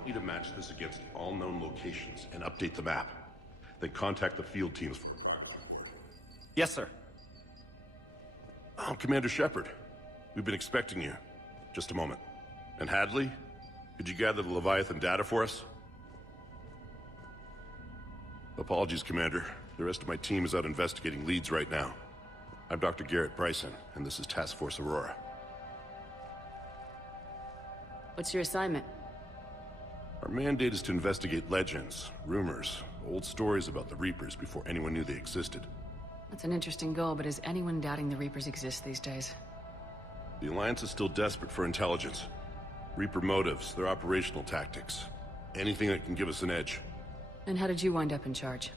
want you to match this against all known locations and update the map. Then contact the field teams for a progress report. Yes, sir. Oh, Commander Shepard. We've been expecting you. Just a moment. And Hadley? Could you gather the Leviathan data for us? Apologies, Commander. The rest of my team is out investigating leads right now. I'm Dr. Garrett Bryson, and this is Task Force Aurora. What's your assignment? Our mandate is to investigate legends, rumors, old stories about the Reapers before anyone knew they existed. That's an interesting goal, but is anyone doubting the Reapers exist these days? The Alliance is still desperate for intelligence. Reaper motives, their operational tactics. Anything that can give us an edge. And how did you wind up in charge?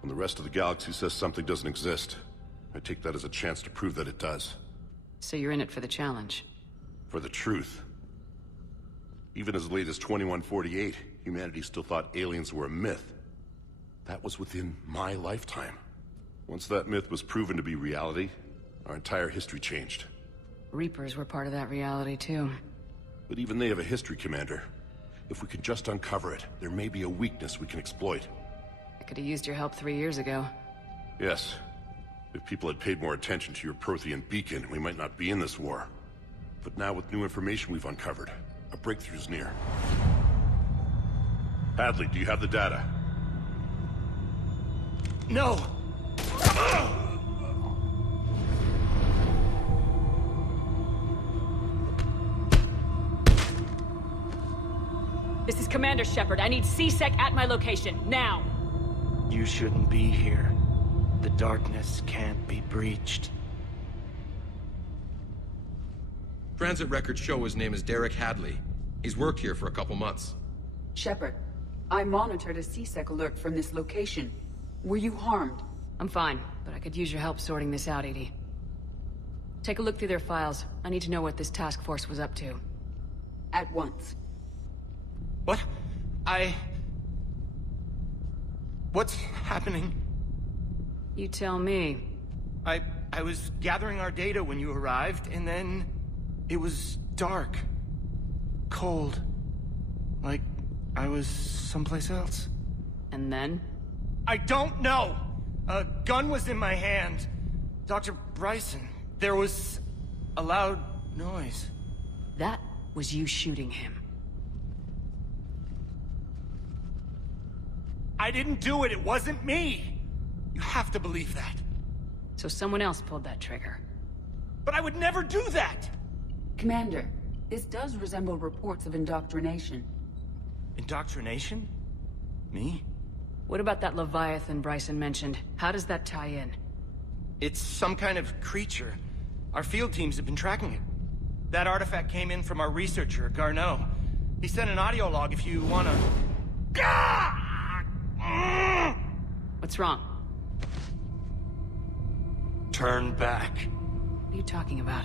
When the rest of the galaxy says something doesn't exist, I take that as a chance to prove that it does. So you're in it for the challenge? For the truth. Even as late as 2148, humanity still thought aliens were a myth. That was within my lifetime. Once that myth was proven to be reality, our entire history changed. Reapers were part of that reality, too. But even they have a history, Commander. If we can just uncover it, there may be a weakness we can exploit. I could have used your help 3 years ago. Yes. If people had paid more attention to your Prothean beacon, we might not be in this war. But now with new information we've uncovered, a breakthrough's near. Hadley, do you have the data? No! This is Commander Shepard. I need C-Sec at my location, now! You shouldn't be here. The darkness can't be breached. Transit records show his name is Derek Hadley. He's worked here for a couple months. Shepard, I monitored a C-Sec alert from this location. Were you harmed? I'm fine, but I could use your help sorting this out, Edie. Take a look through their files. I need to know what this task force was up to. At once. What? What's happening? You tell me. I was gathering our data when you arrived, and then... it was dark. Cold. Like I was someplace else. And then? I don't know! A gun was in my hand. Dr. Bryson, there was a loud noise. That was you shooting him. I didn't do it, it wasn't me! You have to believe that. So someone else pulled that trigger. But I would never do that! Commander, this does resemble reports of indoctrination. Indoctrination? Me? What about that Leviathan Bryson mentioned? How does that tie in? It's some kind of creature. Our field teams have been tracking it. That artifact came in from our researcher, Garneau. He sent an audio log if you wanna... What's wrong? Turn back. What are you talking about?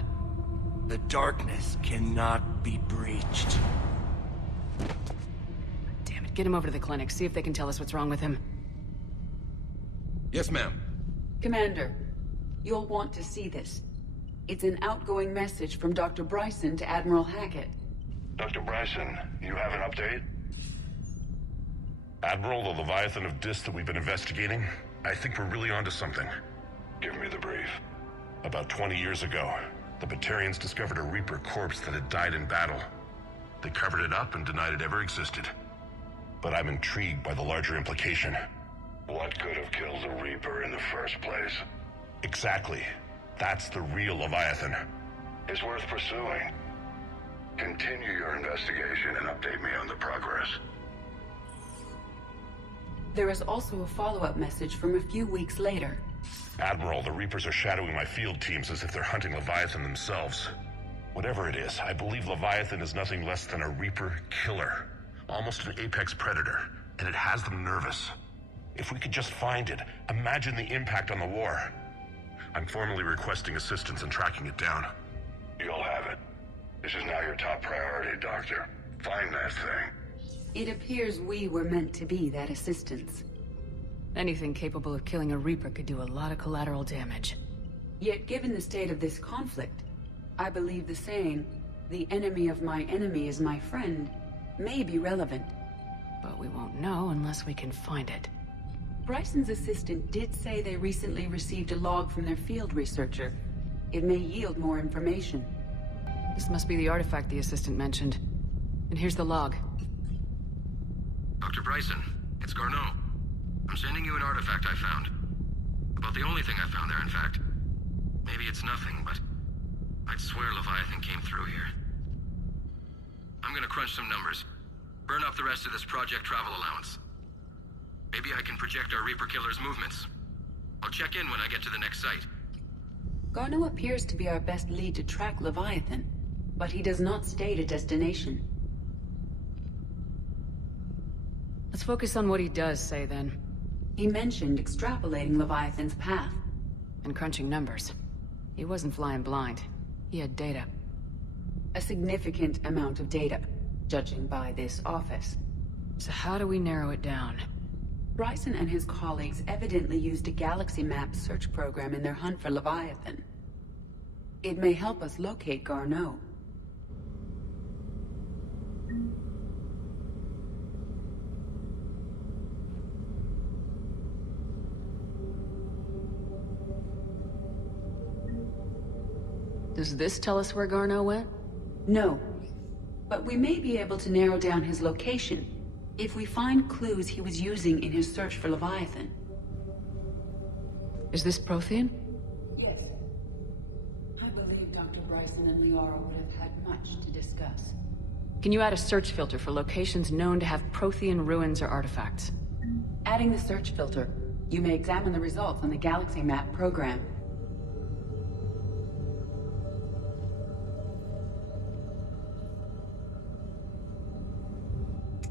The darkness cannot be breached. Damn it, get him over to the clinic. See if they can tell us what's wrong with him. Yes, ma'am. Commander, you'll want to see this. It's an outgoing message from Dr. Bryson to Admiral Hackett. Dr. Bryson, you have an update? Admiral, the Leviathan of Dis that we've been investigating, I think we're really onto something. Give me the brief. About 20 years ago, the Batarians discovered a Reaper corpse that had died in battle. They covered it up and denied it ever existed. But I'm intrigued by the larger implication. What could have killed the Reaper in the first place? Exactly. That's the real Leviathan. It's worth pursuing. Continue your investigation and update me on the progress. There is also a follow-up message from a few weeks later. Admiral, the Reapers are shadowing my field teams as if they're hunting Leviathan themselves. Whatever it is, I believe Leviathan is nothing less than a Reaper killer. Almost an apex predator, and it has them nervous. If we could just find it, imagine the impact on the war. I'm formally requesting assistance in tracking it down. You'll have it. This is now your top priority, Doctor. Find that thing. It appears we were meant to be that assistance. Anything capable of killing a Reaper could do a lot of collateral damage. Yet given the state of this conflict, I believe the saying, "The enemy of my enemy is my friend," may be relevant. But we won't know unless we can find it. Bryson's assistant did say they recently received a log from their field researcher. It may yield more information. This must be the artifact the assistant mentioned. And here's the log. Dr. Bryson, it's Garneau. I'm sending you an artifact I found. About the only thing I found there, in fact. Maybe it's nothing, but I'd swear Leviathan came through here. I'm gonna crunch some numbers. Burn up the rest of this project travel allowance. Maybe I can project our Reaper Killer's movements. I'll check in when I get to the next site. Garneau appears to be our best lead to track Leviathan, but he does not state a destination. Let's focus on what he does say, then. He mentioned extrapolating Leviathan's path. And crunching numbers. He wasn't flying blind. He had data. A significant amount of data, judging by this office. So how do we narrow it down? Bryson and his colleagues evidently used a galaxy map search program in their hunt for Leviathan. It may help us locate Garneau. Does this tell us where Garneau went? No, but we may be able to narrow down his location if we find clues he was using in his search for Leviathan. Is this Prothean? Yes. I believe Dr. Bryson and Liara would have had much to discuss. Can you add a search filter for locations known to have Prothean ruins or artifacts? Adding the search filter, you may examine the results on the galaxy map program.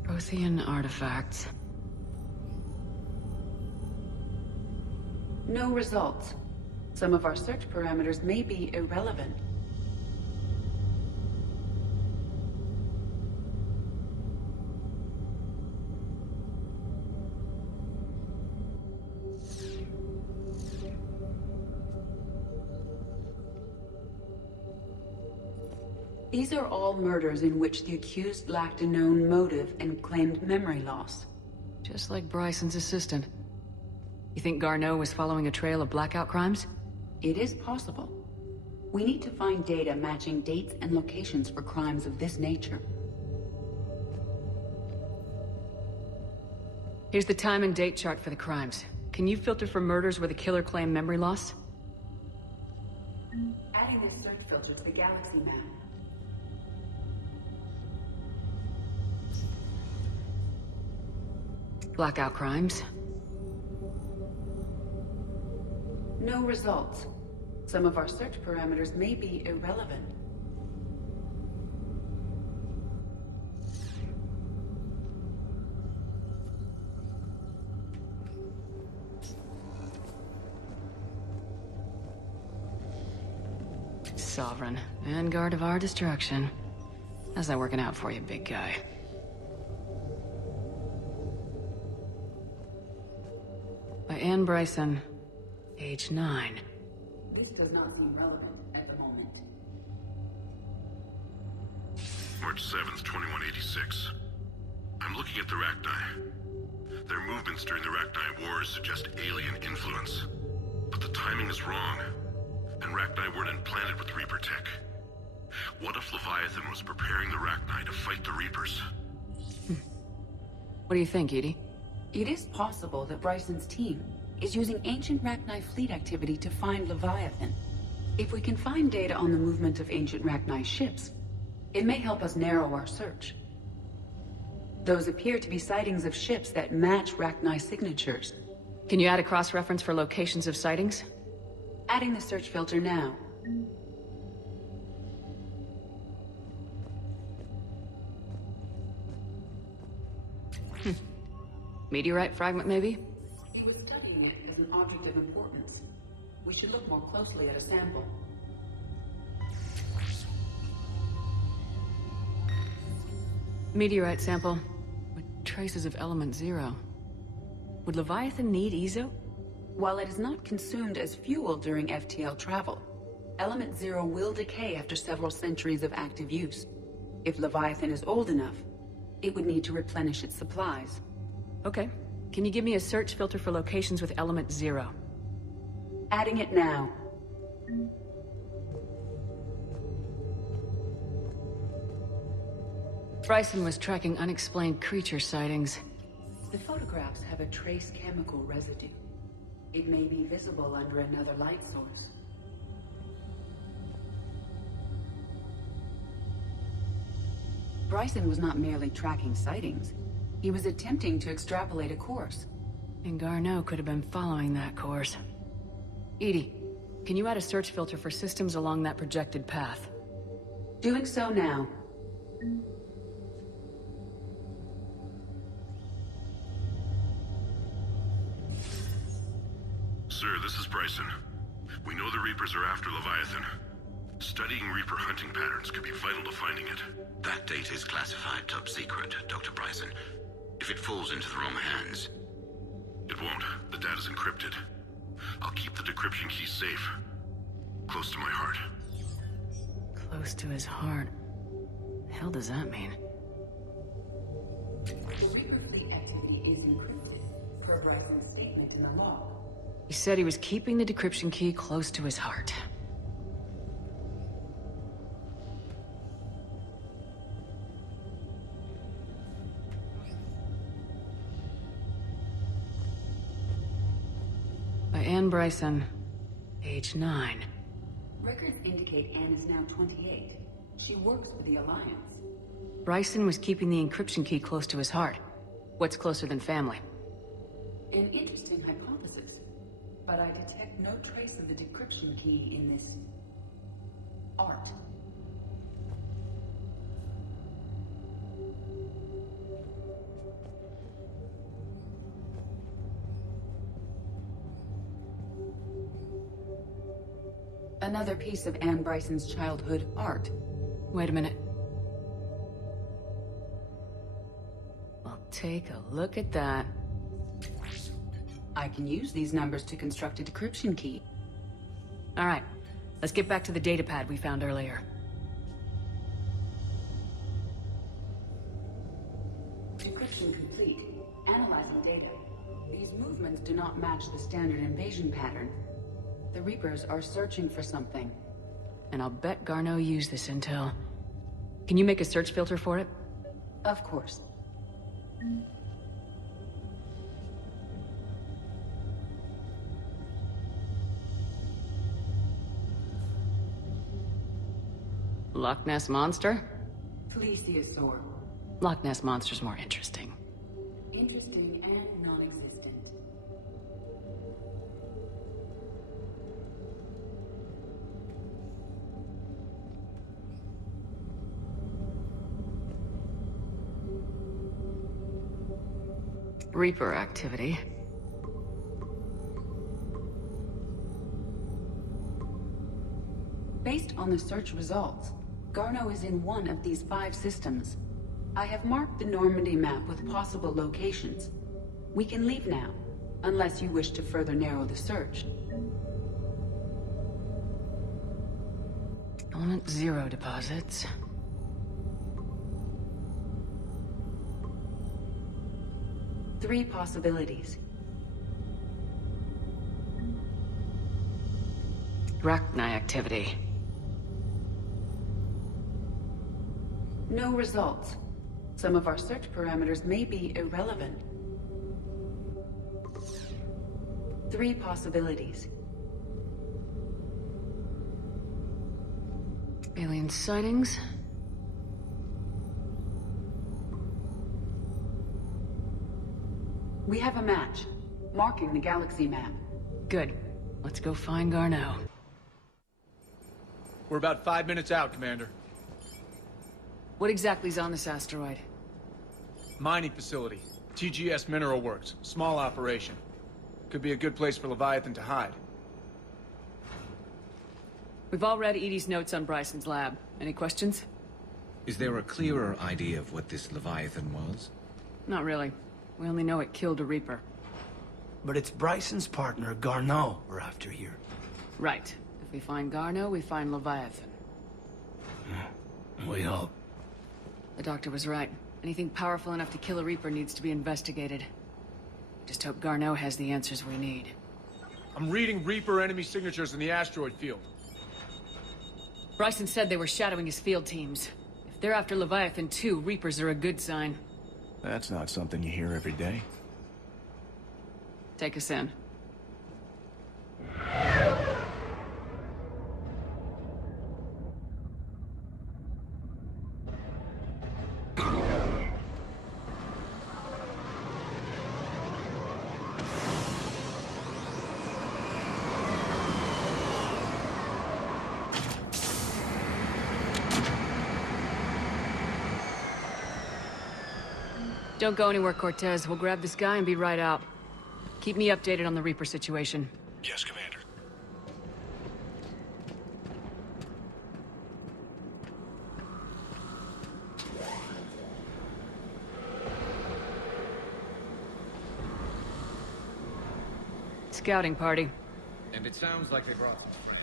Prothean artifacts. No results. Some of our search parameters may be irrelevant. These are all murders in which the accused lacked a known motive and claimed memory loss. Just like Bryson's assistant. You think Garneau was following a trail of blackout crimes? It is possible. We need to find data matching dates and locations for crimes of this nature. Here's the time and date chart for the crimes. Can you filter for murders where the killer claimed memory loss? Adding this search filter to the galaxy map. Blackout crimes. No results. Some of our search parameters may be irrelevant. Sovereign. Vanguard of our destruction. How's that working out for you, big guy? By Anne Bryson, age 9. This does not seem relevant at the moment. March 7th, 2186. I'm looking at the Rachni. Their movements during the Rachni Wars suggest alien influence. But the timing is wrong. And Rachni weren't implanted with Reaper tech. What if Leviathan was preparing the Rachni to fight the Reapers? What do you think, Edie? It is possible that Bryson's team is using ancient Rachni fleet activity to find Leviathan. If we can find data on the movement of ancient Rachni ships, it may help us narrow our search. Those appear to be sightings of ships that match Rachni signatures. Can you add a cross-reference for locations of sightings? Adding the search filter now. Meteorite fragment, maybe? He was studying it as an object of importance. We should look more closely at a sample. Meteorite sample with traces of element 0. Would Leviathan need EZO? While it is not consumed as fuel during FTL travel, element 0 will decay after several centuries of active use. If Leviathan is old enough, It would need to replenish its supplies. Okay. Can you give me a search filter for locations with element 0? Adding it now. Bryson was tracking unexplained creature sightings. The photographs have a trace chemical residue. It may be visible under another light source. Bryson was not merely tracking sightings. He was attempting to extrapolate a course. And Garneau could have been following that course. Edie, can you add a search filter for systems along that projected path? Doing so now. Sir, this is Bryson. We know the Reapers are after Leviathan. Studying Reaper hunting patterns could be vital to finding it. That data is classified top secret, Dr. Bryson. If it falls into the wrong hands... It won't. The data's encrypted. I'll keep the decryption key safe. Close to my heart. Close to his heart. The hell does that mean? Reaper fleet activity is encrypted, per Bryson's statement in the log. He said he was keeping the decryption key close to his heart. By Anne Bryson, age 9. Records indicate Anne is now 28. She works for the Alliance. Bryson was keeping the encryption key close to his heart. What's closer than family? An interesting hypothesis, but I detect no trace of the decryption key in this... art. Another piece of Anne Bryson's childhood art. Wait a minute. Well, take a look at that. I can use these numbers to construct a decryption key. All right, let's get back to the data pad we found earlier. Decryption complete. Analyzing data. These movements do not match the standard invasion pattern. The Reapers are searching for something. And I'll bet Garneau used this intel. Can you make a search filter for it? Of course. Loch Ness Monster? Plesiosaur. Loch Ness Monster's more interesting. Interesting and non-existent. Reaper activity. Based on the search results, Garneau is in one of these 5 systems. I have marked the Normandy map with possible locations. We can leave now, unless you wish to further narrow the search. Element 0 deposits. Three possibilities. Rachni activity. No results. Some of our search parameters may be irrelevant. Three possibilities. Alien sightings. We have a match, marking the galaxy map. Good. Let's go find Garneau. We're about 5 minutes out, Commander. What exactly is on this asteroid? Mining facility. TGS Mineral Works. Small operation. Could be a good place for Leviathan to hide. We've all read Edie's notes on Bryson's lab. Any questions? Is there a clearer idea of what this Leviathan was? Not really. We only know it killed a Reaper. But it's Bryson's partner, Garneau, we're after here. Right. If we find Garneau, we find Leviathan. We hope. The doctor was right. Anything powerful enough to kill a Reaper needs to be investigated. Just hope Garneau has the answers we need. I'm reading Reaper enemy signatures in the asteroid field. Bryson said they were shadowing his field teams. If they're after Leviathan too, Reapers are a good sign. That's not something you hear every day. Take us in. Don't go anywhere, Cortez. We'll grab this guy and be right out. Keep me updated on the Reaper situation. Yes, Commander. Scouting party. And it sounds like they brought some friends.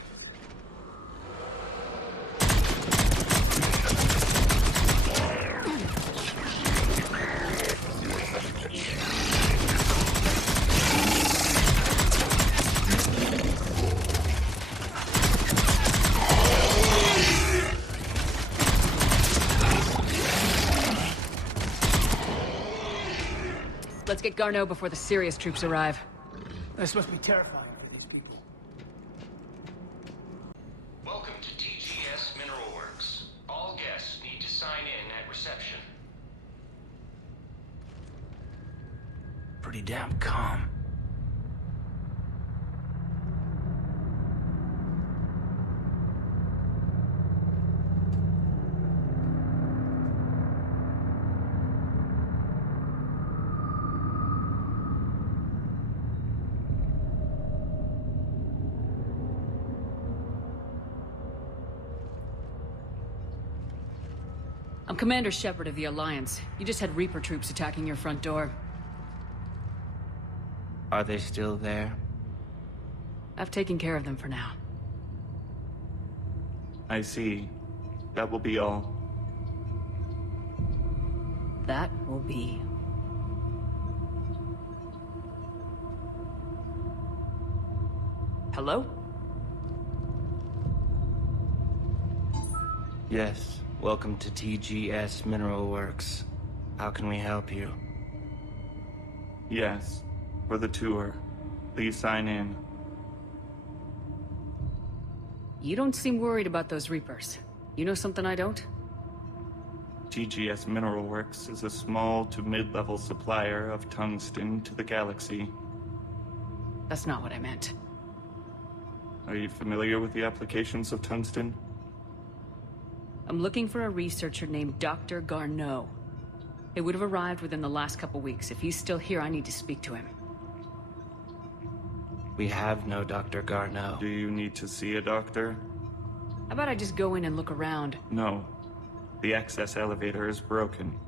Let's get Garneau before the serious troops arrive. This must be terrifying for these people. Welcome to TGS Mineral Works. All guests need to sign in at reception. Pretty damn calm. I'm Commander Shepard of the Alliance. You just had Reaper troops attacking your front door. Are they still there? I've taken care of them for now. I see. That will be all. That will be. Hello? Yes. Welcome to TGS Mineral Works. How can we help you? Yes. For the tour. Please sign in. You don't seem worried about those Reapers. You know something I don't? TGS Mineral Works is a small to mid-level supplier of tungsten to the galaxy. That's not what I meant. Are you familiar with the applications of tungsten? I'm looking for a researcher named Dr. Garneau. He would have arrived within the last couple weeks. If he's still here, I need to speak to him. We have no Dr. Garneau. Do you need to see a doctor? How about I just go in and look around? No. The access elevator is broken.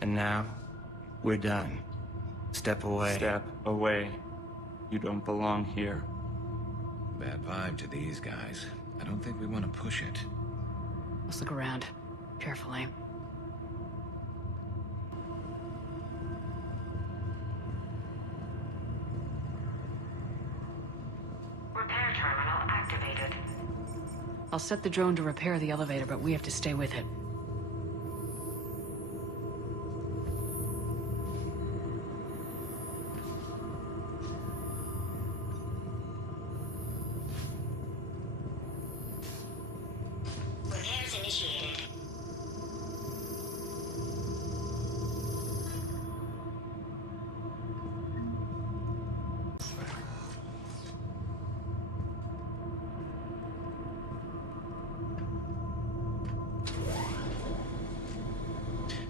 And now, we're done. Step away. Step away. You don't belong here. Bad vibe to these guys. I don't think we want to push it. Let's look around. Carefully. Repair terminal activated. I'll set the drone to repair the elevator, but we have to stay with it. Repairs initiated.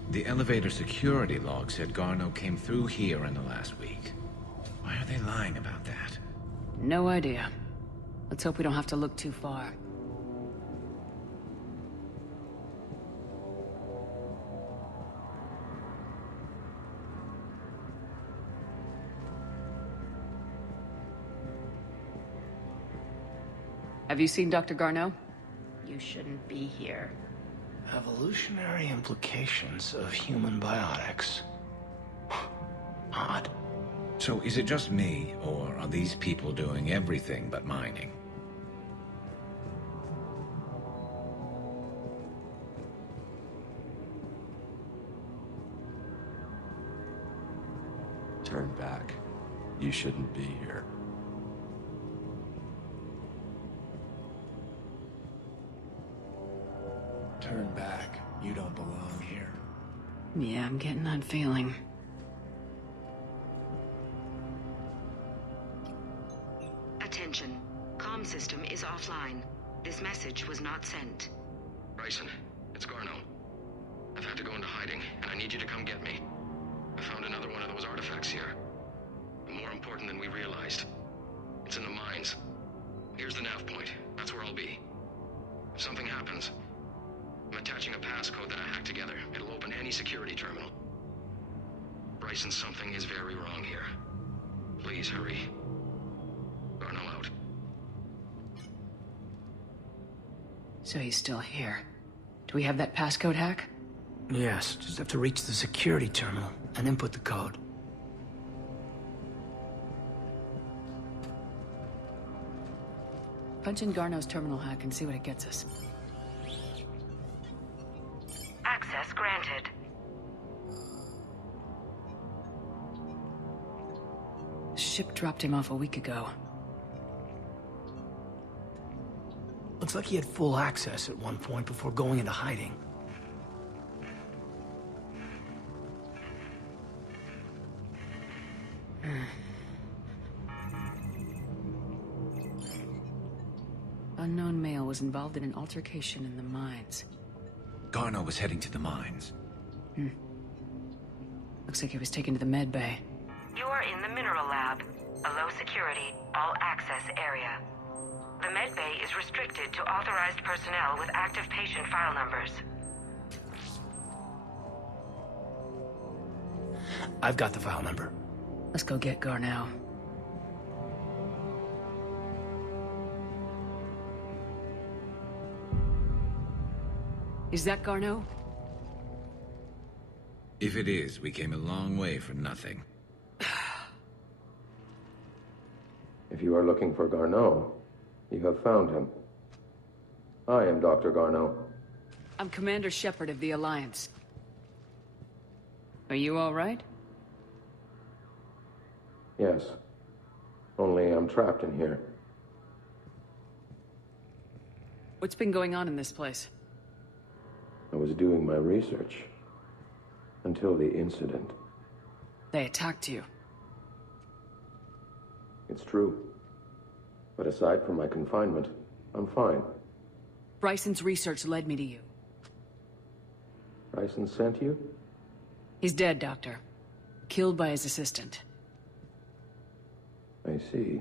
The elevator security log said Garneau came through here in the last week. Why are they lying about that? No idea. Let's hope we don't have to look too far. Have you seen Dr. Garneau? You you shouldn't be here. Evolutionary implications of human biotics. Odd. So is it just me, or are these people doing everything but mining? Turn back. You shouldn't be here. Turn back. You don't belong here. Yeah, I'm getting that feeling. Attention. Comm system is offline. This message was not sent. Bryson, it's Garno. I've had to go into hiding, and I need you to come get me. I found another one of those artifacts here. More important than we realized. It's in the mines. Here's the nav point. That's where I'll be. If something happens, I'm attaching a passcode that I hacked together. It'll open any security terminal. Bryson, something is very wrong here. Please hurry. Garno out. So he's still here. Do we have that passcode hack? Yes, just have to reach the security terminal and input the code. Punch in Garno's terminal hack and see what it gets us. Access granted. The ship dropped him off a week ago. Looks like he had full access at one point before going into hiding. Unknown male was involved in an altercation in the mines. Garno was heading to the mines. Looks like he was taken to the med bay. You are in the mineral lab, a low security, all access area. The med bay is restricted to authorized personnel with active patient file numbers. I've got the file number. Let's go get Garno. Is that Garno? If it is, we came a long way for nothing. If you are looking for Garno, you have found him. I am Dr. Garno. I'm Commander Shepard of the Alliance. Are you all right? Yes. Only I'm trapped in here. What's been going on in this place? I was doing my research. Until the incident. They attacked you. It's true. But aside from my confinement, I'm fine. Bryson's research led me to you. Bryson sent you? He's dead, Doctor. Killed by his assistant. I see.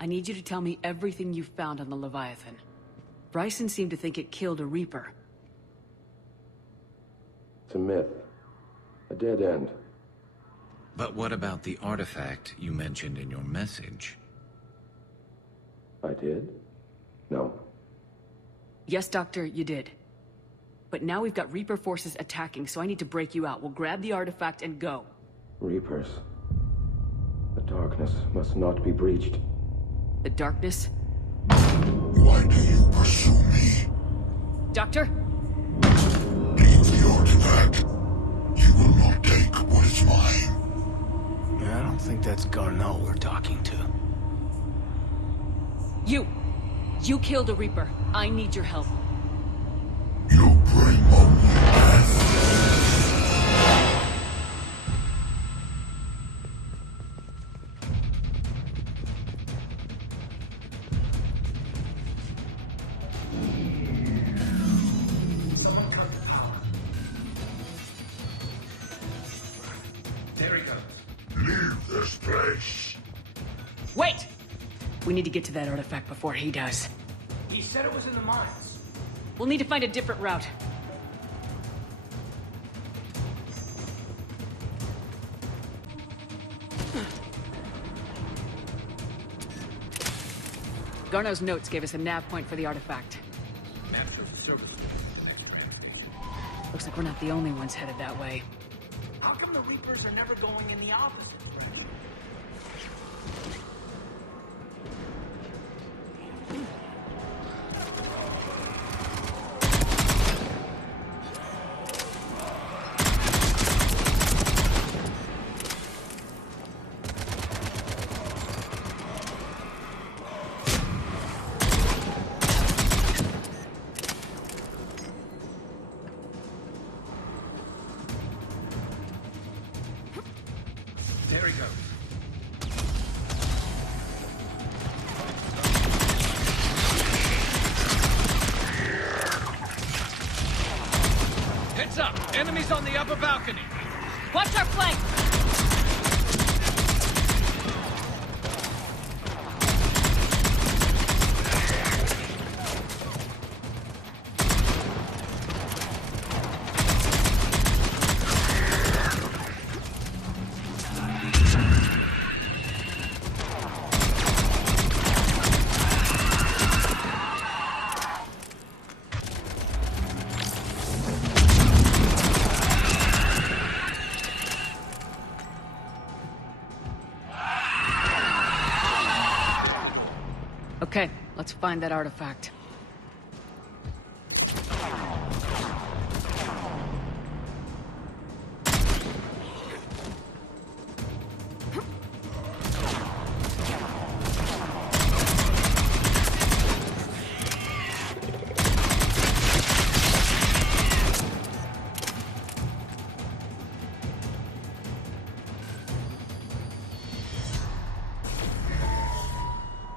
I need you to tell me everything you found on the Leviathan. Bryson seemed to think it killed a Reaper. It's a myth. A dead end. But what about the artifact you mentioned in your message? I did? No. Yes, Doctor, you did. But now we've got Reaper forces attacking, so I need to break you out. We'll grab the artifact and go. Reapers. The darkness must not be breached. The darkness? Why do you pursue me? Doctor? Take the artifact. You will not take what is mine. I don't think that's Garno we're talking to. You killed a Reaper. I need your help. You bring only death. Someone cut the power. There he goes. Leave this place. Wait! We need to get to that artifact before he does. He said it was in the mines. We'll need to find a different route. Garno's notes gave us a nav point for the artifact. service. Looks like we're not the only ones headed that way. How come the Reapers are never going in the opposite direction? There he goes. Heads up! Enemies on the upper balcony! Watch our flank! Okay, let's find that artifact.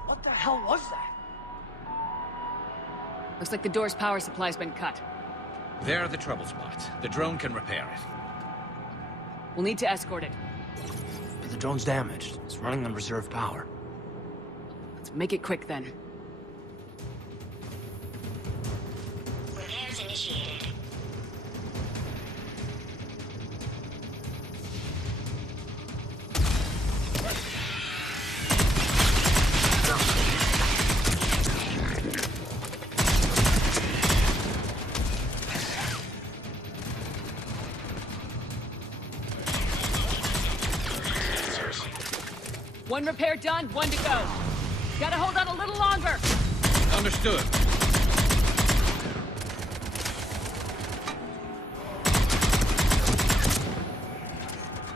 What the hell was that? Looks like the door's power supply's been cut. There are the trouble spots. The drone can repair it. We'll need to escort it. But the drone's damaged. It's running on reserve power. Let's make it quick then. Repairs initiated. One repair done, one to go. Gotta hold on a little longer. Understood.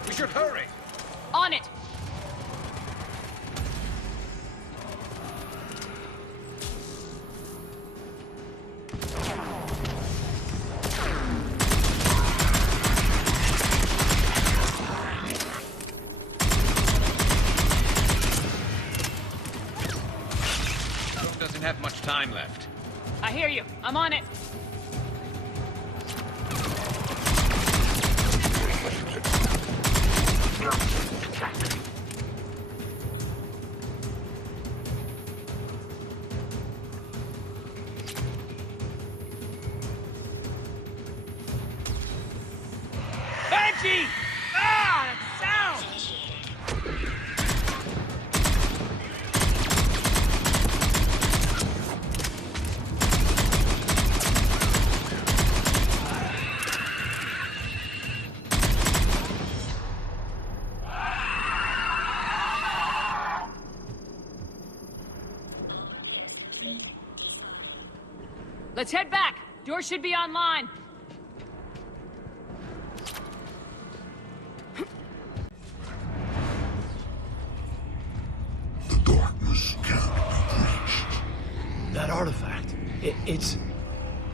We should hurry. On it. Doesn't have much time left. I hear you. I'm on it. Banshee! Ah, that sound! Let's head back. Door should be online. The darkness can't be breached. That artifact, it's...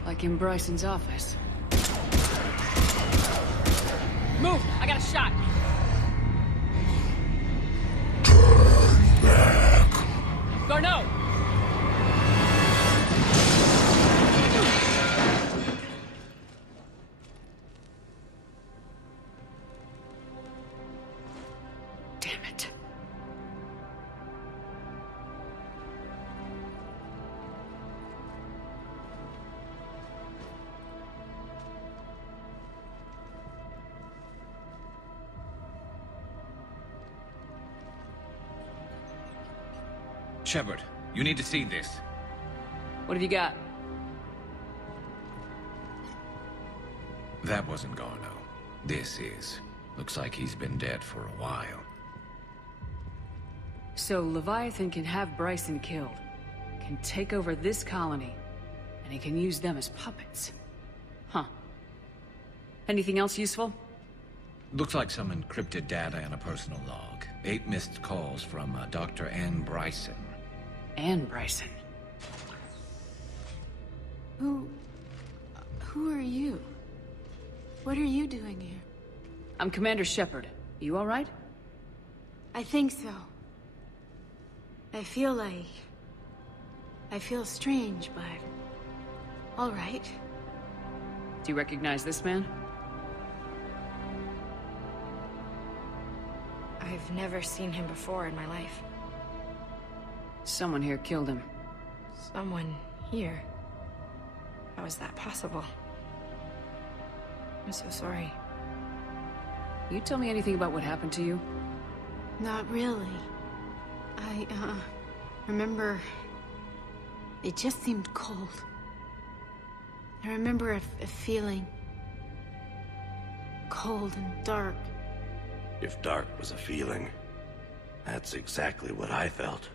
Like in Bryson's office. Move! I got a shot. Turn back. Garneau! Damn it. Shepard, you need to see this. What have you got? That wasn't Garno. This is. Looks like he's been dead for a while. So Leviathan can have Bryson killed, can take over this colony, and he can use them as puppets. Huh. Anything else useful? Looks like some encrypted data and a personal log. 8 missed calls from Dr. Ann Bryson. Ann Bryson? Who are you? What are you doing here? I'm Commander Shepard. You all right? I think so. I feel strange, but... all right. Do you recognize this man? I've never seen him before in my life. Someone here killed him. Someone here? How is that possible? I'm so sorry. You tell me anything about what happened to you? Not really. I remember... it just seemed cold. I remember a feeling... cold and dark. If dark was a feeling, that's exactly what I felt.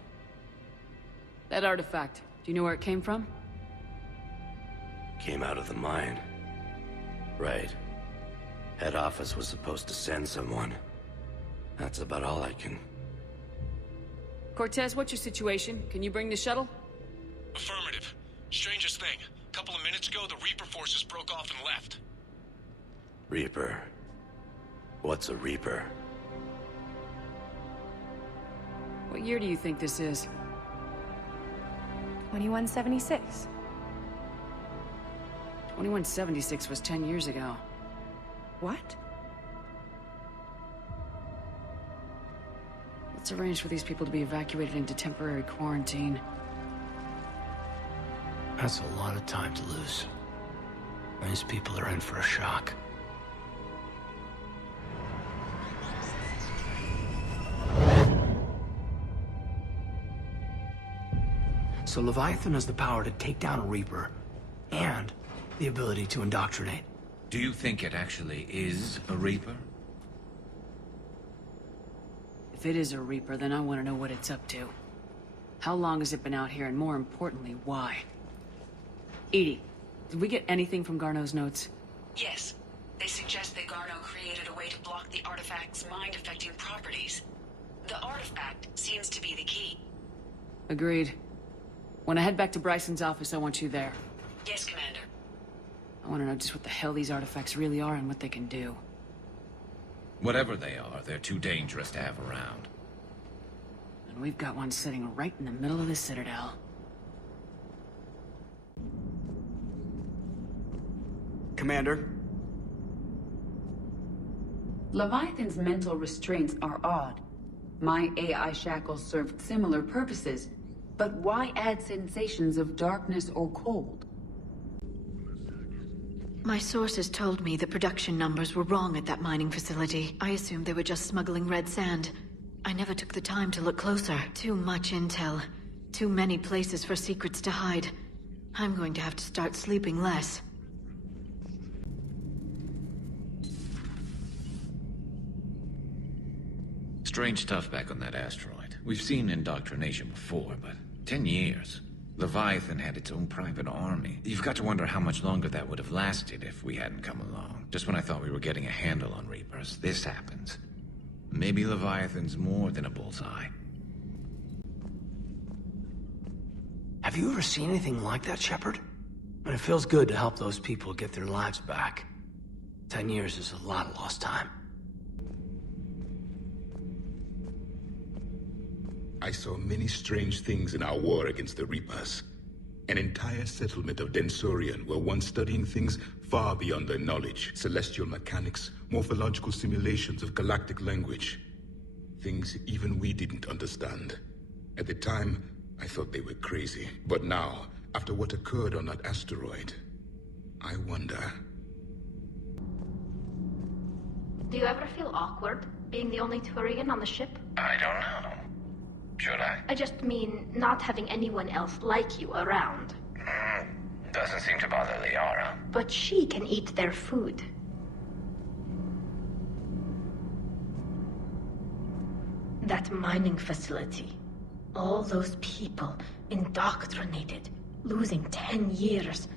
That artifact, do you know where it came from? Came out of the mine. Right. Head office was supposed to send someone. That's about all I can... Cortez, what's your situation? Can you bring the shuttle? Affirmative. Strangest thing. A couple of minutes ago, the Reaper forces broke off and left. Reaper. What's a Reaper? What year do you think this is? 2176. 2176 was 10 years ago. What? Let's arrange for these people to be evacuated into temporary quarantine. That's a lot of time to lose. These people are in for a shock. So Leviathan has the power to take down a Reaper, and the ability to indoctrinate. Do you think it actually is a Reaper? If it is a Reaper, then I want to know what it's up to. How long has it been out here, and more importantly, why? Edie, did we get anything from Garno's notes? Yes. They suggest that Garno created a way to block the artifact's mind-affecting properties. The artifact seems to be the key. Agreed. When I head back to Bryson's office, I want you there. Yes, Commander. I want to know just what the hell these artifacts really are and what they can do. Whatever they are, they're too dangerous to have around. And we've got one sitting right in the middle of the Citadel. Commander? Leviathan's mental restraints are odd. My AI shackles served similar purposes, but why add sensations of darkness or cold? My sources told me the production numbers were wrong at that mining facility. I assumed they were just smuggling red sand. I never took the time to look closer. Too much intel. Too many places for secrets to hide. I'm going to have to start sleeping less. Strange stuff back on that asteroid. We've seen indoctrination before, but 10 years. Leviathan had its own private army. You've got to wonder how much longer that would have lasted if we hadn't come along. Just when I thought we were getting a handle on Reapers, this happens. Maybe Leviathan's more than a bullseye. Have you ever seen anything like that, Shepard? And it feels good to help those people get their lives back. 10 years is a lot of lost time. I saw many strange things in our war against the Reapers. An entire settlement of Densorian were once studying things far beyond their knowledge. Celestial mechanics, morphological simulations of galactic language. Things even we didn't understand. At the time, I thought they were crazy. But now, after what occurred on that asteroid, I wonder... Do you ever feel awkward, being the only Turian on the ship? I don't know. Should I? I just mean not having anyone else like you around. Doesn't seem to bother Liara. But she can eat their food. That mining facility. All those people indoctrinated, losing 10 years.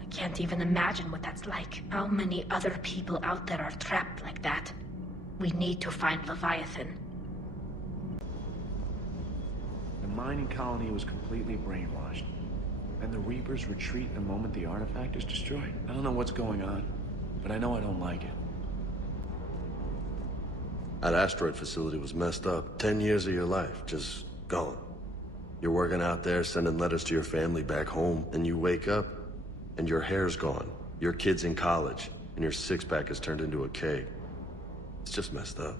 I can't even imagine what that's like. How many other people out there are trapped like that? We need to find Leviathan. The mining colony was completely brainwashed. And the Reapers retreat the moment the artifact is destroyed. I don't know what's going on, but I know I don't like it. That asteroid facility was messed up. 10 years of your life, just gone. You're working out there, sending letters to your family back home, and you wake up, and your hair's gone. Your kid's in college, and your six-pack has turned into a keg. It's just messed up.